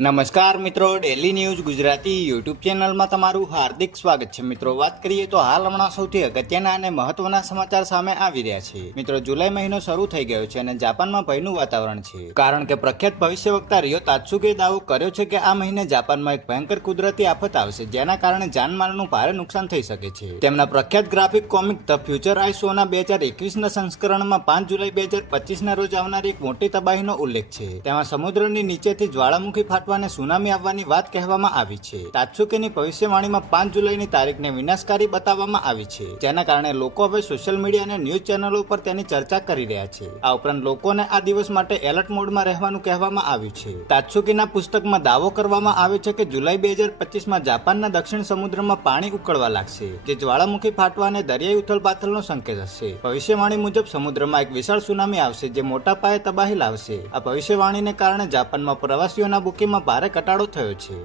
નમસ્કાર મિત્રો, daily news Gujarati YouTube ચેનલમાં તમારું હાર્દિક સ્વાગત છે. મિત્રો, વાત કરીએ તો હાલ હમણાં સૌથી અગત્યના અને મહત્વના સમાચાર સામે આવી રહ્યા છે. મિત્રો, જુલાઈ મહિનો શરૂ થઈ ગયો છે અને જાપાનમાં ભયનું વાતાવરણ છે, કારણ કે પ્રખ્યાત ભવિષ્યવક્તા રિયો તાત્સુકે દાવો કર્યો છે કે આ મહિને જાપાનમાં એક ભયંકર કુદરતી આફત આવશે, જેના કારણે જાનમાલનું ભારે નુકસાન થઈ શકે છે. તેમના પ્રખ્યાત ગ્રાફિક કોમિક ધ ફ્યુચર આઈ શોના 2021ના સંસ્કરણમાં 5 જુલાઈ 2025ના રોજ આવનારી એક મોટી તબાહીનો ઉલ્લેખ છે. તેમાં સમુદ્રની નીચેથી જ્વાળામુખી ફાટવા અને સુનામી આવવાની વાત કહેવામાં આવી છે. તાત્સુકેની ભવિષ્યવાણીમાં 5 જુલાઈની તારીખને વિનાશકારી બતાવવામાં આવી છે, જેના કારણે લોકો હવે સોશિયલ મીડિયા અને ન્યૂઝ ચેનલો પર તેની ચર્ચા કરી રહ્યા છે. આ ઉપરાંત લોકોને આ દિવસ માટે એલર્ટ મોડમાં રહેવાનું કહેવામાં આવ્યું છે. તાત્સુકેના પુસ્તકમાં દાવો કરવામાં આવ્યો છે કે જુલાઈ 2025માં જાપાનના દક્ષિણ સમુદ્રમાં પાણી ઉકળવા લાગશે, જે જ્વાળામુખી ફાટવા અને દરિયાઈ ઉથલપાથલનો સંકેત હશે. ભવિષ્યવાણી મુજબ સમુદ્રમાં એક વિશાળ સુનામી આવશે, જે મોટા પાયે તબાહી લાવશે. આ ભવિષ્યવાણીને કારણે જાપાનમાં પ્રવાસીઓના બુકિંગમાં ભારે ઘટાડો થયો છે.